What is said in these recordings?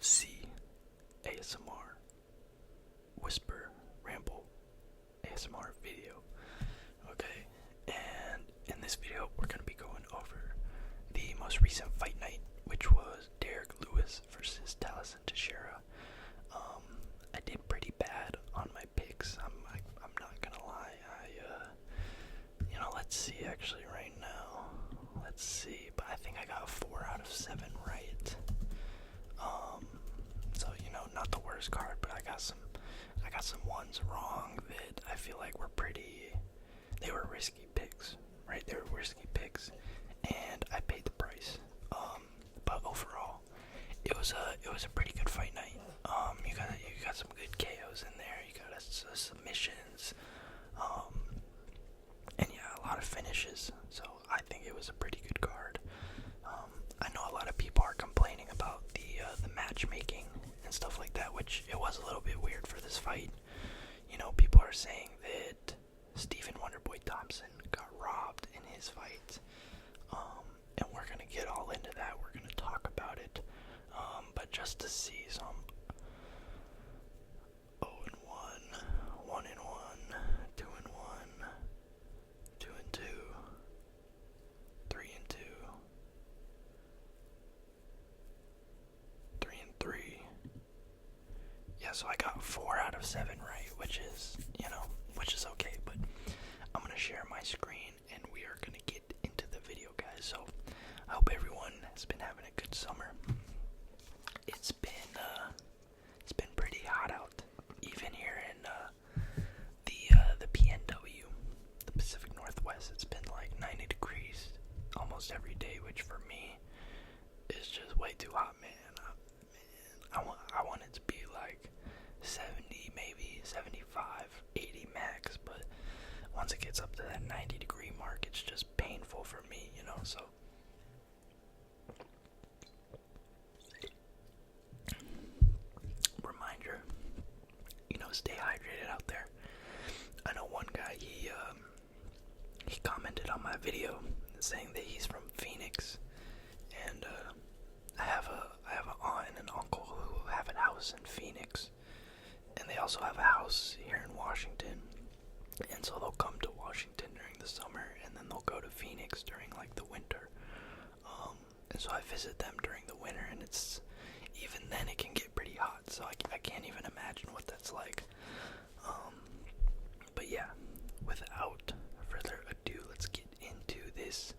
UFC, ASMR, whisper, ramble, ASMR video. Okay, and in this video we're going to be going over the most recent fight night, which was Derek Lewis versus Teixeira. I did pretty bad on my picks. I'm not gonna lie. Let's see actually right now. Let's see, but I think I got 4 out of 7 right. So not the worst card, but I got some ones wrong that I feel like were they were risky picks, right? They were risky picks, and I paid the price. But overall, it was a pretty good fight night. You got some good KOs in there. You got submissions, and yeah, a lot of finishes. So I think it was a pretty good card. I know a lot of people are complaining about the matchmaking and stuff like that, which it was a little bit weird for this fight. People are saying that Stephen Wonderboy Thompson got robbed in his fight, and we're gonna get all into that. We're gonna talk about it, but just to see some 0-1, 1-1, 2-1, 2-2, 3-2, 3-3. Yeah, so I got 4 out of 7 right, which is okay, but I'm gonna share my screen and we are gonna get into the video, guys. So I hope everyone has been having a good summer. It's been pretty hot out, even here in the PNW, the Pacific Northwest. It's been like 90 degrees almost every day, which for me is just way too hot, man. I want it to be like 70, maybe 75, 80 max, but once it gets up to that 90 degree mark, it's just painful for me, so. Reminder, stay hydrated out there. I know one guy, he commented on my video saying that he's from Phoenix, and I have an aunt and an uncle who have a house in Phoenix, and they also have a house here in Washington, and so they'll come to Washington during the summer, and then they'll go to Phoenix during like the winter, and so I visit them during the winter, and even then it can get pretty hot, so I can't even imagine what that's like. But yeah, without further ado, let's get into this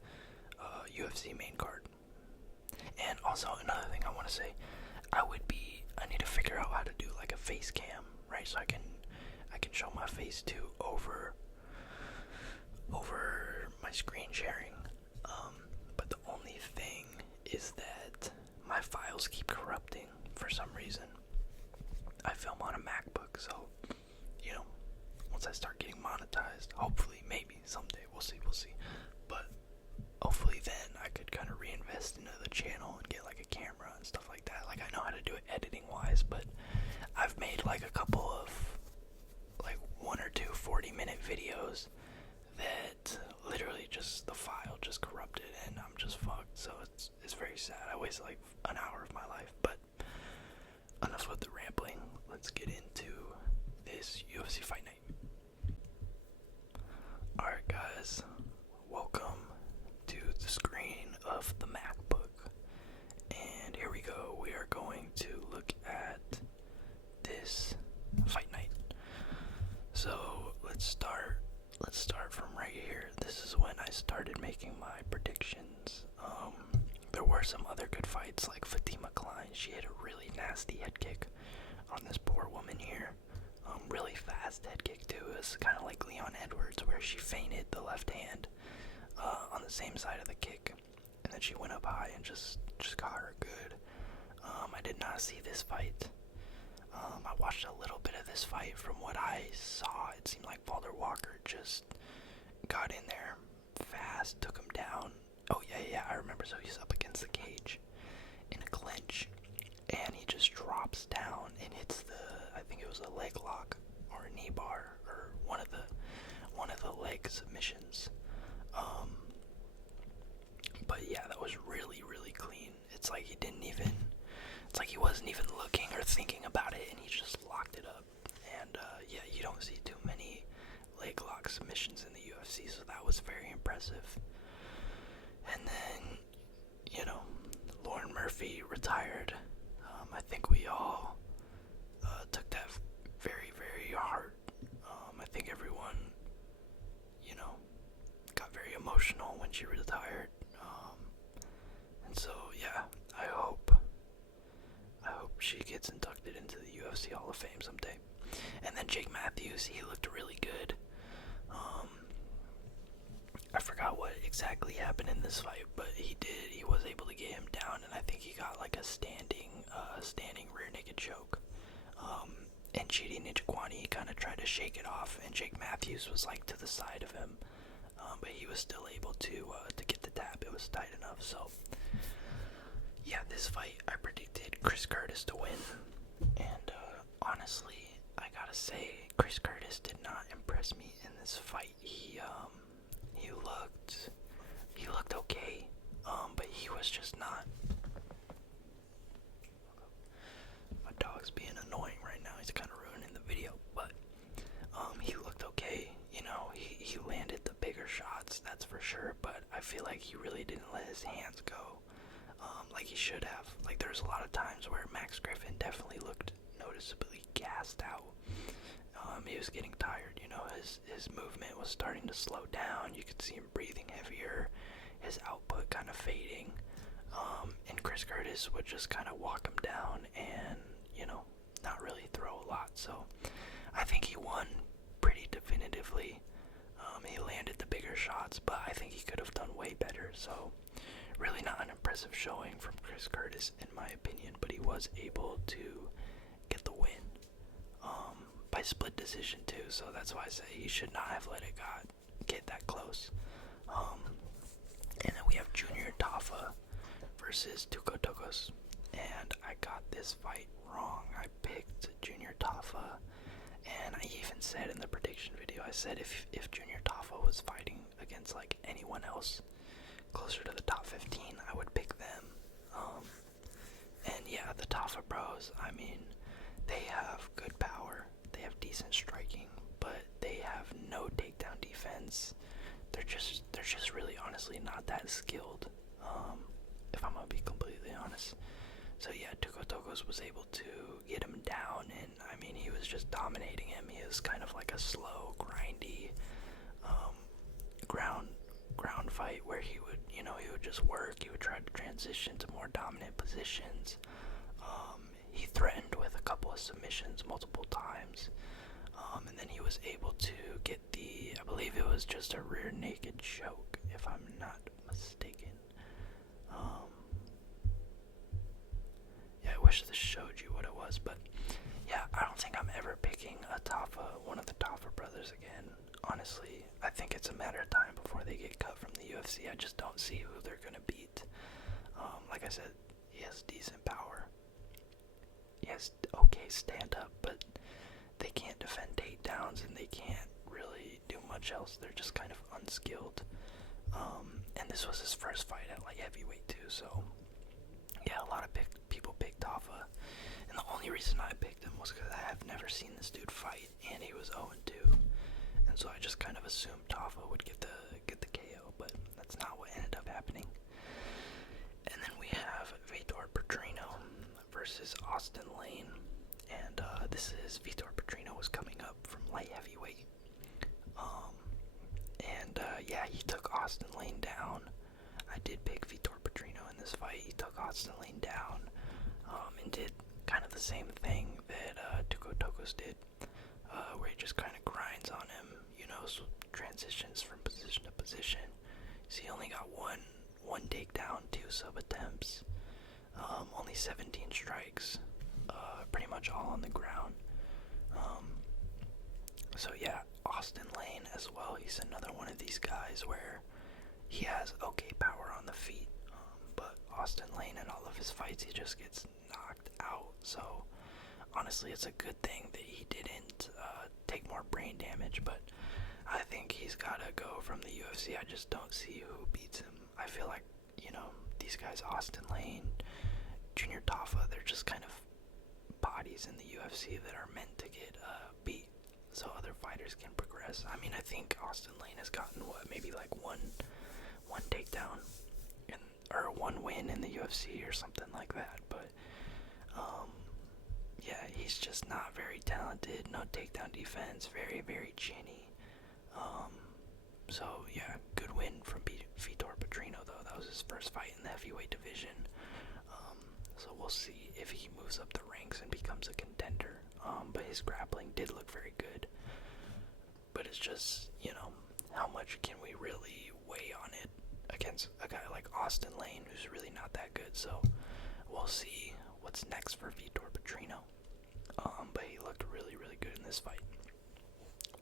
UFC main card. And also another thing I want to say, I need to figure out how to do like a face cam, right? So I can show my face too over my screen sharing. But the only thing is that my files keep corrupting for some reason. I film on a MacBook, so once I start getting monetized, hopefully, maybe someday, we'll see. But hopefully then I could kind of reinvest into the channel and get like a camera and stuff like that. Like I know how to do it editing wise, but I've made like a couple of like 1 or 2 40-minute videos that literally just the file just corrupted and I'm just fucked. So it's very sad. I wasted like an hour of my life, but enough with the rambling. Let's get into this UFC fight night. Alright guys, welcome to the screen of the MacBook, and here we go. We are going to look at this fight night. So let's start from right here. This is when I started making my predictions. There were some other good fights, like Fatima Klein. She had a really nasty head kick on this poor woman here. Really fast head kick too. It was kind of like Leon Edwards, where she feinted the left hand on the same side of the kick, and then she went up high and just got her good. I did not see this fight. I watched a little bit of this fight. From what I saw, it seemed like Valder Walker just got in there fast, took him down. Oh yeah, I remember. So he's up against the cage in a clinch, and he just drops down and hits I think it was a leg lock or a knee bar or one of the leg submissions. But yeah, that was really, really clean. It's like he wasn't even was very impressive. And then, Lauren Murphy retired. I think we all took that very, very hard. I think everyone, got very emotional when she retired. And so, yeah, I hope she gets inducted into the UFC Hall of Fame someday. And then Jake Matthews, he looked really good. I forgot what exactly happened in this fight, but he was able to get him down, and I think he got like a standing rear naked choke. And Chidi Njokuani kind of tried to shake it off, and Jake Matthews was like to the side of him, but he was still able to get the tap. It was tight enough. So yeah, this fight I predicted Chris Curtis to win, and honestly, I gotta say Chris Curtis did not impress me in this fight. He looked okay, but he was just not. My dog's being annoying right now. He's kind of ruining the video, but he looked okay. He landed the bigger shots, that's for sure. But I feel like he really didn't let his hands go, like he should have. Like there's a lot of times where Max Griffin definitely looked noticeably gassed out. He was getting tired. His movement was starting to slow down. You could see him breathing heavier, his output kind of fading, and Chris Curtis would just kind of walk him down and, not really throw a lot. So I think he won pretty definitively. He landed the bigger shots, but I think he could have done way better. So really not an impressive showing from Chris Curtis in my opinion, but he was able to get the win. By split decision too, so that's why I say he should not have let it get that close. And then we have Junior Tafa versus Tokkos, and I got this fight wrong. I picked Junior Tafa, and I even said in the prediction video, I said if Junior Tafa was fighting against like anyone else closer to the top 15, I would pick them. And yeah, the Tafa bros, I mean, they have good power. They have decent striking, but they have no takedown defense. They're just really honestly not that skilled, if I'm gonna be completely honest. So yeah, Tokkos was able to get him down, and I mean he was just dominating him. He was kind of like a slow, grindy, ground fight where he would just work. He would try to transition to more dominant positions. He threatened with a couple of submissions multiple times, and then he was able to get I believe it was just a rear naked choke, if I'm not mistaken. Yeah, I wish this showed you what it was, but yeah, I don't think I'm ever picking one of the Tafa brothers again. Honestly, I think it's a matter of time before they get cut from the UFC. I just don't see who they're gonna beat. Like I said, he has decent power. He has okay stand up, but they can't defend takedowns and they can't really do much else. They're just kind of unskilled. And this was his first fight at like heavyweight too, so yeah, a lot of people picked Tafa. And the only reason I picked him was because I have never seen this dude fight, and he was 0-2. And so I just kind of assumed Tafa would get the KO, but that's not what ended up happening. And then we have Vitor Petrino versus Austin Lane, and this is Vitor Petrino was coming up from light heavyweight, and yeah, he took Austin Lane down. I did pick Vitor Petrino in this fight. He took Austin Lane down, and did kind of the same thing that Tokkos did, where he just kind of grinds on him, so transitions from position to position. So he only got one takedown, 2 sub attempts, only 17 strikes, pretty much all on the ground. So yeah, Austin Lane as well, he's another one of these guys where he has okay power on the feet, but Austin Lane in all of his fights, he just gets knocked out. So honestly, it's a good thing that he didn't take more brain damage, but I think he's got to go from the UFC. I just don't see who beats him. I feel like, these guys, Austin Lane, Junior Tafa, they're just kind of bodies in the UFC that are meant to get beat. so other fighters can progress. I mean, I think Austin Lane has gotten maybe like one takedown or one win in the UFC or something like that, but yeah, he's just not very talented, no takedown defense, very, very chinny. So yeah, good win from Vitor Petrino though. That was his first fight in the heavyweight division. So we'll see if he moves up the ranks and becomes a contender. But his grappling did look very good. But it's just, how much can we really weigh on it against a guy like Austin Lane, who's really not that good. So we'll see what's next for Vitor Petrino. But he looked really, really good in this fight.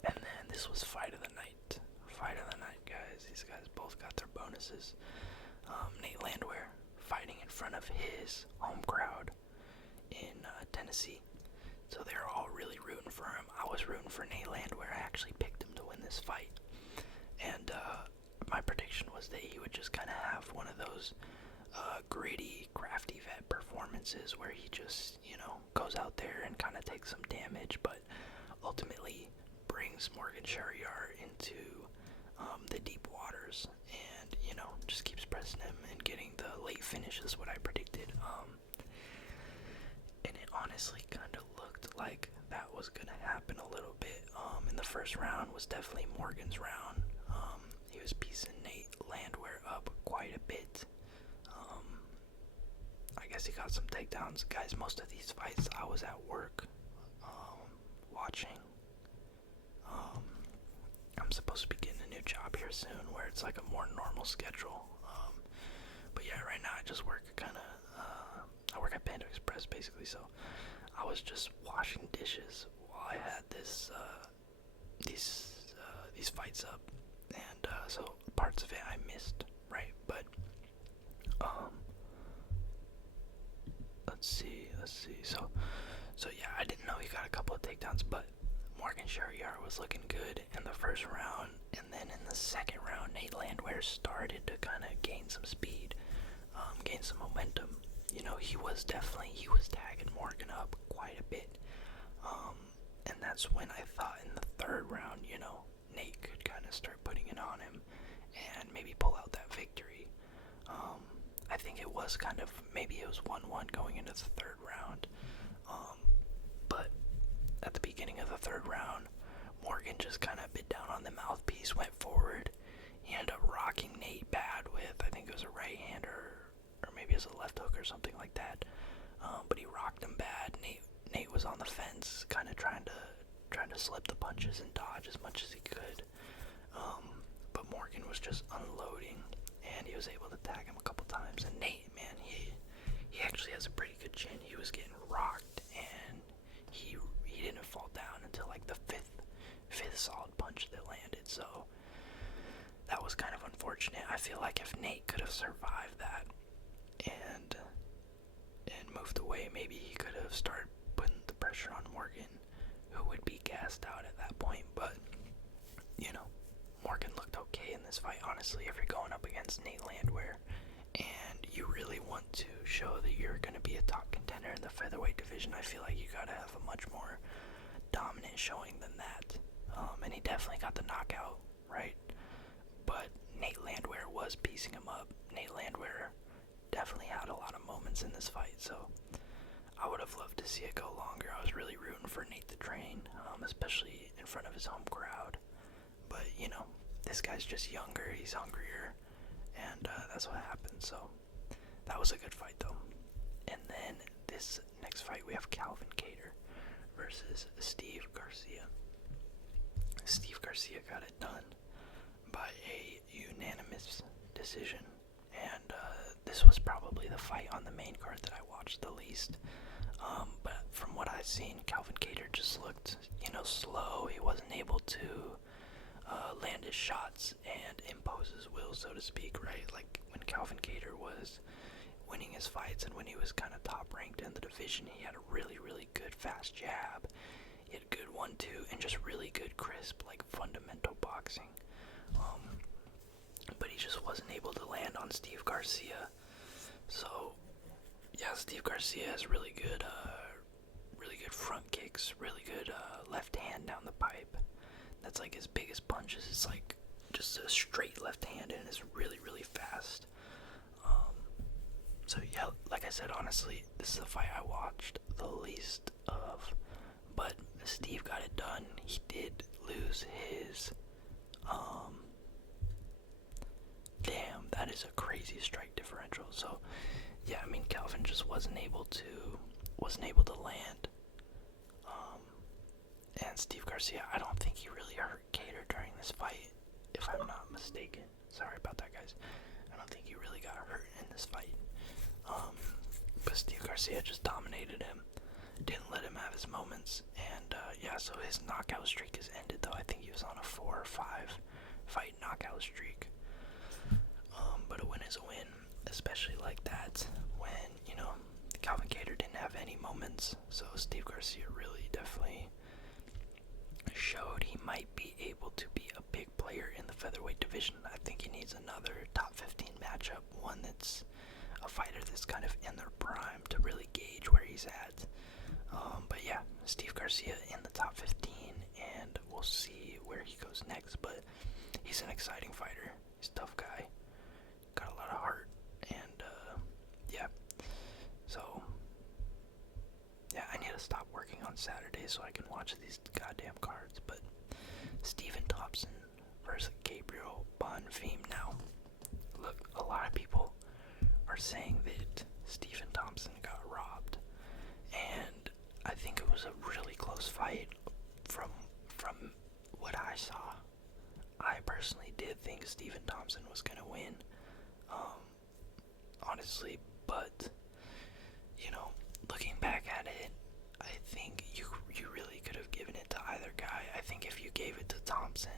And then this was fight of the night. Fight of the night, guys. These guys both got their bonuses. Nate Landwehr fighting in front of his home crowd in Tennessee. So they're all really rooting for him. I was rooting for Nate Landwehr. I actually picked him to win this fight. And my prediction was that he would just kind of have one of those gritty, crafty vet performances where he just, goes out there and kind of takes some damage, but ultimately brings Morgan Charriere into the deep waters and, just keeps pressing him and getting the late finish is what I predicted. And it honestly kind of looked like that was going to happen a little bit. In the first round was definitely Morgan's round. He was piecing Nate Landwehr up quite a bit. I guess he got some takedowns. Guys, most of these fights I was at work watching. I'm supposed to be getting a new job here soon where it's like a more normal schedule. But yeah, right now I just work I work at Panda Express basically, so I was just washing dishes while I had these fights up, and so parts of it I missed, right? But let's see. So yeah, I didn't know he got a couple of takedowns, but Morgan Charriere was looking good in the first round, and then in the second round, Nate Landwehr started to kind of gain some speed, gain some momentum. He was tagging Morgan up quite a bit, and that's when I thought in the third round, Nate could kind of start putting it on him and maybe pull out that victory. I think it was maybe it was 1-1 going into the third round, but at the beginning of the third round, Morgan just kind of bit down on the mouthpiece, went forward. He ended up rocking Nate bad with, I think it was a right hand or maybe it was a left hook or something like that. But he rocked him bad. Nate was on the fence, kind of trying to slip the punches and dodge as much as he could. But Morgan was just unloading, and he was able to tag him a couple times. And Nate, man, he actually has a pretty good chin. He was getting rocked, and he didn't fall down until like the fifth solid punch that landed. So that was kind of unfortunate. I feel like if Nate could have survived that and moved away, maybe he could have started putting the pressure on Morgan, who would be gassed out at that point. But Morgan looked okay in this fight. Honestly, if you're going up against Nate Landwehr and you really want to show that you're going to be a top contender in the featherweight division, I feel like you got to have a much more dominant showing than that. And he definitely got the knockout, right? But Nate Landwehr was piecing him up. Nate Landwehr definitely had a lot of moments in this fight, so I would have loved to see it go longer. I was really rooting for Nate to train, especially in front of his home crowd. But, this guy's just younger, he's hungrier, and that's what happened. So that was a good fight, though. And then this next fight, we have Calvin Kattar versus Steve Garcia. Steve Garcia got it done by a unanimous decision, and this was probably the fight on the main card that I watched the least. But from what I've seen, Calvin Kattar just looked, slow. He wasn't able to land his shots and impose his will, so to speak, right? Like when Calvin Kattar was winning his fights and when he was kind of top ranked in the division, he had a really, really good fast jab. He had good 1-2 and just really good crisp, like fundamental boxing. But he just wasn't able to land on Steve Garcia. So yeah, Steve Garcia has really good good front kicks, really good left hand down the pipe. That's like his biggest punches. It's like just a straight left hand, and it's really, really fast. So yeah, like I said, honestly, this is the fight I watched the least of. But Steve got it done. He did lose his. Damn, that is a crazy strike differential. So yeah, I mean, Calvin just wasn't able to land. And Steve Garcia, I don't think he really hurt Kattar during this fight, if I'm not mistaken. Sorry about that, guys. I don't think he really got hurt in this fight. But Steve Garcia just dominated him, didn't let him have his moments, and yeah, so his knockout streak is ended, though. I think he was on a 4 or 5 fight knockout streak. But a win is a win, especially like that, when, you know, Calvin Kattar didn't have any moments. So Steve Garcia really definitely showed he might be able to be a big player in the featherweight division. I think he needs another top 15 matchup, one that's a fighter that's kind of in their prime to really gauge where he's at. But yeah, Steve Garcia in the top 15, and we'll see where he goes next. But he's an exciting fighter. He's a tough guy, got a lot of heart, and yeah. So yeah, I need to stop working on Saturdays so I can watch these goddamn cards. But Stephen Thompson versus Gabriel Bonfim. Now, look, a lot of people are saying that Stephen Thompson got robbed, and I think it was a really close fight from what I saw. I personally did think Stephen Thompson was gonna win, honestly, but you know, looking back at it, I think you really could have given it to either guy. I think if you gave it to Thompson,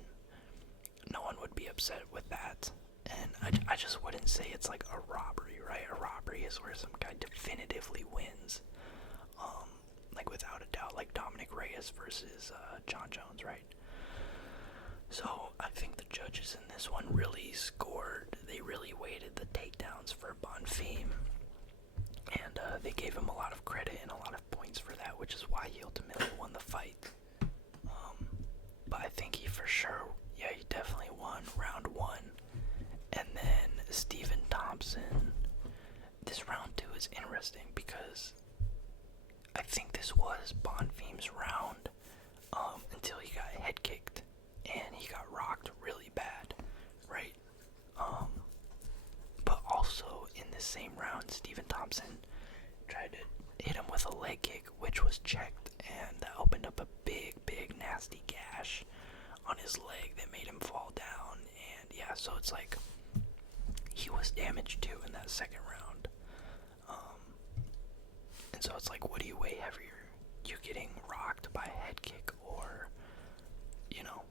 no one would be upset with that. And I just wouldn't say it's like a robbery, right? A robbery is where some guy definitively wins, like without a doubt, like Dominic Reyes versus John Jones, right? So I think the judges in this one really scored. They really weighted the takedowns for Bonfim, and they gave him a lot of credit and a lot of points for that, which is why he ultimately won the fight. But I think he for sure, yeah, he definitely won round 1. And then Stephen Thompson, this round 2 is interesting because I think this was Bonfim's round until he got head kicked and he got rocked really bad, right? But also in the same round, Stephen Thompson tried to hit him with a leg kick, which was checked, and that opened up a big, nasty gash on his leg that made him fall down. And yeah, so it's like he was damaged too in that second round. And so it's like, what do you weigh heavier? You getting rocked by a head kick, or, you know,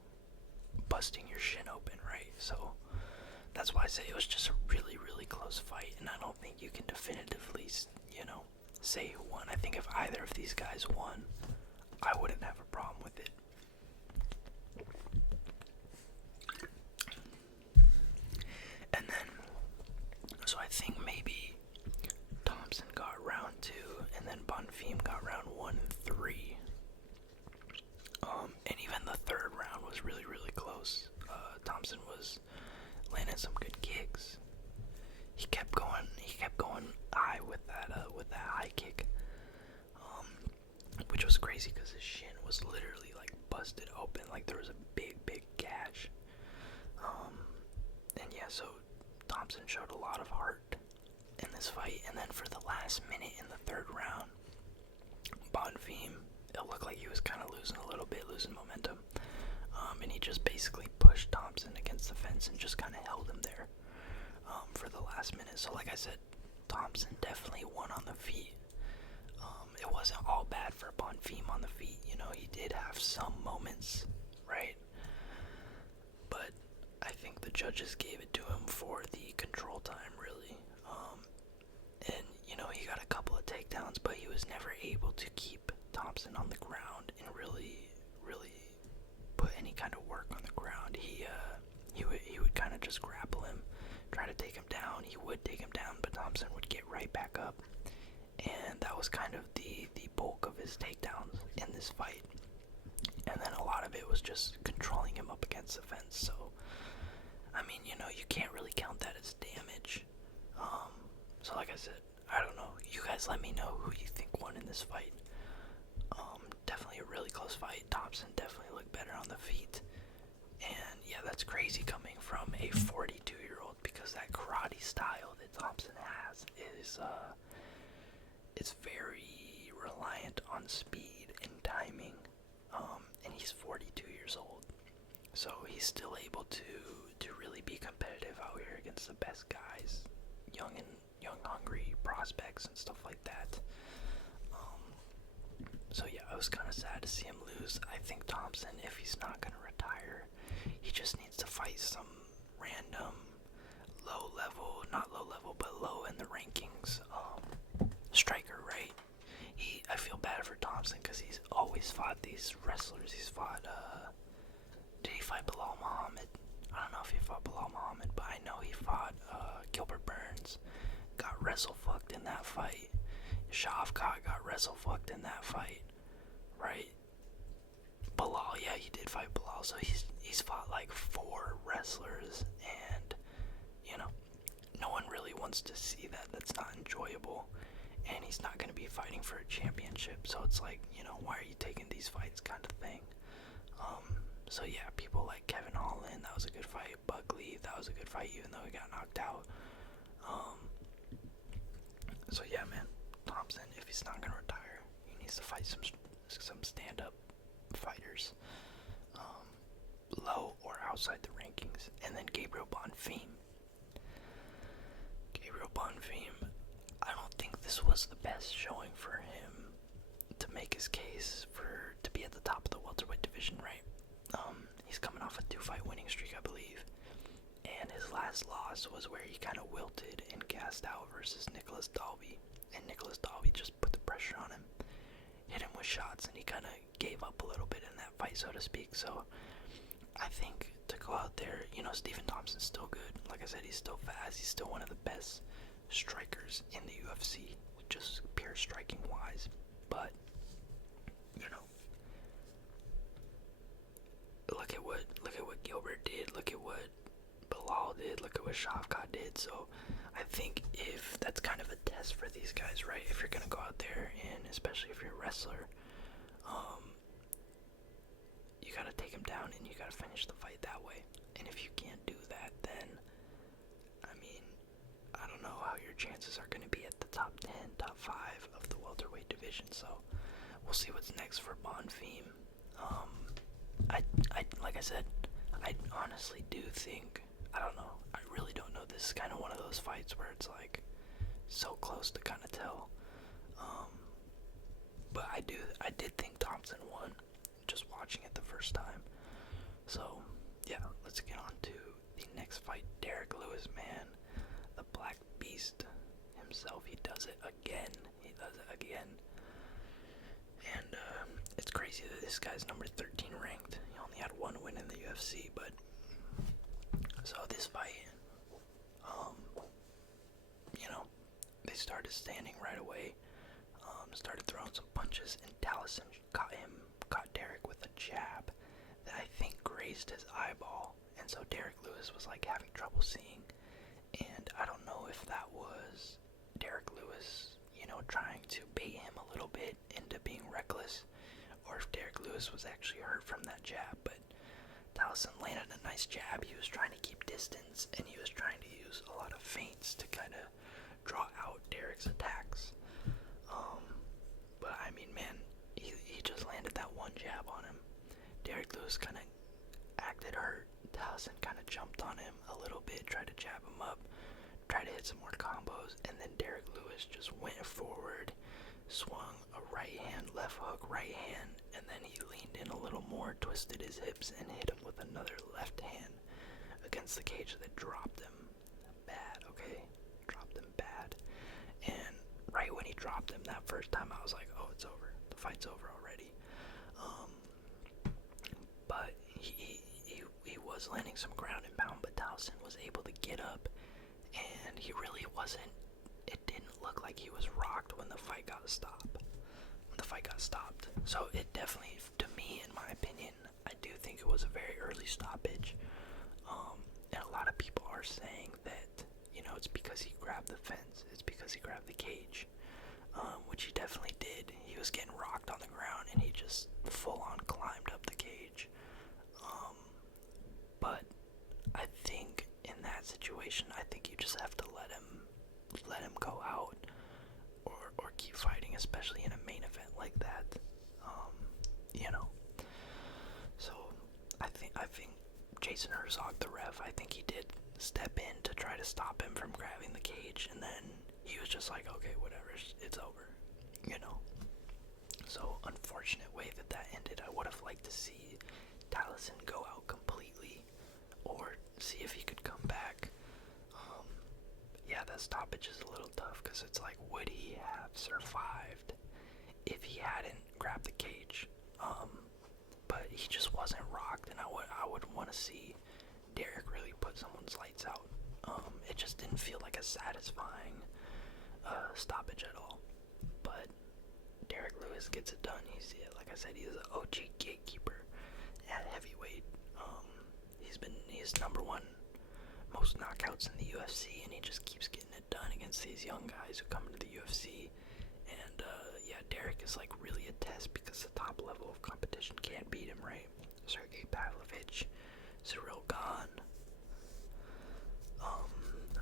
busting your shin open, right? So that's why I say it was just a really, really close fight, and I don't think you can definitively, you know, say who won. I think if either of these guys won, I wouldn't have a problem with it. And then, so I think maybe Thompson got round 2, and then Bonfim got round 1 and 3. And even the third round was really, really close. Thompson was landing some good kicks. He kept going high with that high kick, which was crazy because his shin was literally like busted open, like there was a big gash. And yeah, so Thompson showed a lot of heart in this fight. And then for the last minute in the third round, Bonfim, it looked like he was kind of losing a little bit, losing momentum. And he just basically pushed Thompson against the fence and just kind of held him there for the last minute. So like I said, Thompson definitely won on the feet. It wasn't all bad for Bonfim on the feet. You know, he did have some moments, right? But I think the judges gave it to him for the control time, really. And, you know, he got a couple of takedowns, but he was never able to keep Thompson on the ground and really put any kind of work on the ground. He would kind of just grapple him, try to take him down. He would take him down, but Thompson would get right back up and that was kind of the bulk of his takedowns in this fight. And then a lot of it was just controlling him up against the fence. So, I mean, you know, you can't really count that as damage. So like I said, I don't know. You guys let me know who you think won in this fight. Definitely a really close fight. Thompson definitely looked better on the feet. And yeah, that's crazy coming from a 42-year-old, because that karate style that Thompson has is it's very reliant on speed and timing. And he's 42 years old, so he's still able to really be competitive out here against the best guys, young hungry prospects and stuff like that. So yeah, I was kind of sad to see him lose. I think Thompson, if he's not gonna retire, he just needs to fight some random low level, not low level, but low in the rankings striker, right? I feel bad for Thompson because he's always fought these wrestlers. He's fought, did he fight Bilal Muhammad? I don't know if he fought Bilal Muhammad, but I know he fought Gilbert Burns. Got wrestle-fucked in that fight. Shavkat got wrestle-fucked in that fight, right? Bilal, yeah, he did fight Bilal, so he's fought like 4 wrestlers, and, you know, no one really wants to see that. That's not enjoyable. And he's not going to be fighting for a championship, so it's like, you know, why are you taking these fights kind of thing. So yeah, people like Kevin Holland, that was a good fight. Buckley, that was a good fight, even though he got knocked out. So yeah, man, Thompson, if he's not going to retire, he needs to fight some stand-up fighters, low or outside the rankings. And then Gabriel Bonfim, I don't think this was the best showing for him to make his case to be at the top of the welterweight division, right? He's coming off a 2-fight winning streak, I believe, and his last loss was where he kind of wilted and gassed out versus Nicholas Dalby, and Nicholas Dalby just put the pressure on him, hit him with shots, and he kind of gave up a little bit in that fight, so to speak. So I think to go out there, you know, Stephen Thompson's still good. Like I said, he's still fast. He's still one of the best strikers in the UFC, just pure striking wise. But, you know, look at what Gilbert did. Look at what Bilal did. Look at what Shavkat did. So I think if that's kind of a test for these guys, right? If you're gonna go out there, and especially if you're a wrestler, you gotta take him down and you gotta finish the fight that way. And if you can't do that, then I mean, I don't know how your chances are gonna be at the top 10, top 5 of the welterweight division. So we'll see what's next for Bonfim. I like I said, I honestly do think, I don't know, I really don't know. This is kind of one of those fights where it's like so close to kind of tell. But I did think Thompson won, just watching it the first time. So yeah, let's get on to the next fight. Derek Lewis, man, the Black Beast himself, he does it again. And it's crazy that this guy's number 13 ranked. He only had 1 win in the UFC, but so this fight, you know, they started standing right away, started throwing some punches, and Taliesin caught Derek with a jab that I think grazed his eyeball, and so Derek Lewis was like having trouble seeing. And I don't know if that was Derek Lewis, you know, trying to bait him a little bit into being reckless, or if Derek Lewis was actually hurt from that jab. But Taliesin landed a nice jab. He was trying to keep distance, and he was trying to use a lot of feints to kind of draw out Derek's attacks. But I mean, man, he just landed that one jab on him. Derek Lewis kind of acted hurt. Taliesin kind of jumped on him a little bit, tried to jab him up, tried to hit some more combos, and then Derek Lewis just went forward, swung a right hand, left hook, right hand, and then he leaned in a little more, twisted his hips, and hit him with another left hand against the cage that dropped him bad, okay? Dropped him bad. And right when he dropped him that first time, I was like, oh, it's over. The fight's over already. But he was landing some ground and pound, but Taliesin was able to get up, and he really wasn't, it didn't didn't look like he was rocked when the fight got stopped. So it definitely, to me, in my opinion, I do think it was a very early stoppage. And a lot of people are saying that, it's because he grabbed the fence. It's because he grabbed the cage, which he definitely did. He was getting rocked on the ground, and he just full-on climbed up the cage. But I think in that situation, I think you just have to let him go out, or keep fighting, especially in a main event like that. So I think Jason Herzog, the ref, I think he did step in to try to stop him from grabbing the cage, and then he was just like, okay, whatever, it's over. So unfortunate way that ended. I would have liked to see Taliesin go out completely, or see if he could come back. Yeah, that stoppage is a little tough, because it's like, would he have survived if he hadn't grabbed the cage? But he just wasn't rocked, and I would want to see Derek really put someone's lights out. It just didn't feel like a satisfying stoppage at all. But Derek Lewis gets it done. Like I said, he's an OG gatekeeper at heavyweight. He's number one most knockouts in the UFC, and he just keeps getting it done against these young guys who come into the UFC. And Derek is like really a test, because the top level of competition can't beat him, right? Sergey Pavlovich, Cyril Gane.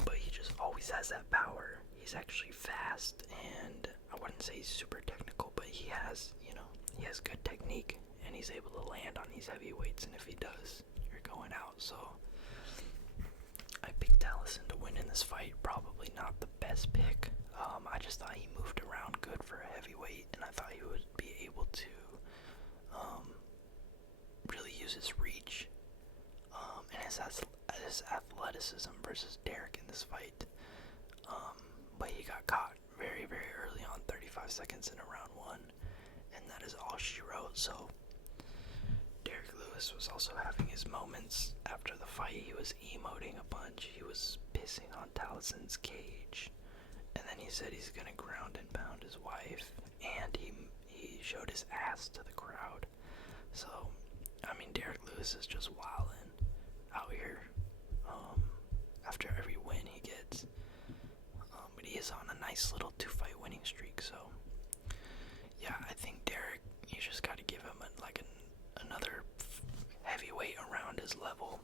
But he just always has that power. He's actually fast, and I wouldn't say he's super technical, but he has good technique, and he's able to land on these heavyweights, and if he does, you're going out. So I picked Taliesin to win in this fight. Probably not the best pick. I just thought he moved around good for a heavyweight, and I thought he would be able to really use his reach and his athleticism versus Derek in this fight. But he got caught very, very early on, 35 seconds into round one, and that is all she wrote. So Derek Lewis was also having his moments after the fight. He was emoting a bunch. He was pissing on Taliesin's cage. And then he said he's gonna ground and pound his wife, and he showed his ass to the crowd. So, I mean, Derek Lewis is just wildin' out here. After every win he gets, but he is on a nice little 2-fight winning streak. So, yeah, I think Derek, you just gotta give him another heavyweight around his level,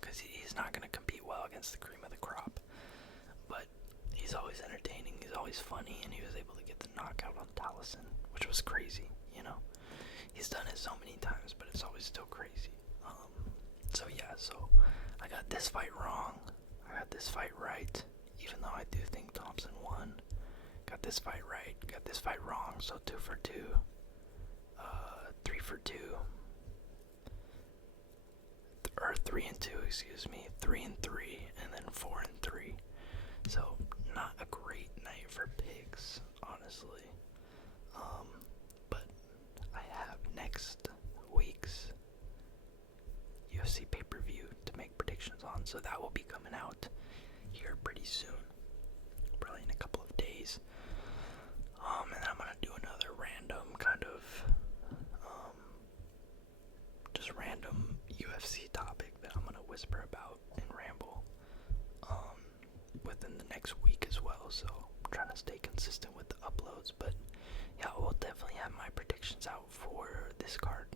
because he's not gonna compete well against the cream of the crop. But he's always entertaining, he's always funny, and he was able to get the knockout on Taliesin, which was crazy, He's done it so many times, but it's always still crazy. So I got this fight wrong. I got this fight right, even though I do think Thompson won. Got this fight right, got this fight wrong, so 2 for 2. 3 for 2. Or 3 and 2, excuse me. 3 and 3, and then 4 and 3. So, not a great night for picks, honestly. But I have next week's UFC pay-per-view to make predictions on, so that will be coming out here pretty soon. Probably in a couple of days. And then I'm gonna do another random kind of, just random UFC topic that I'm gonna whisper about and ramble, within the next week as well. So I'm trying to stay consistent with the uploads, but yeah, I will definitely have my predictions out for this card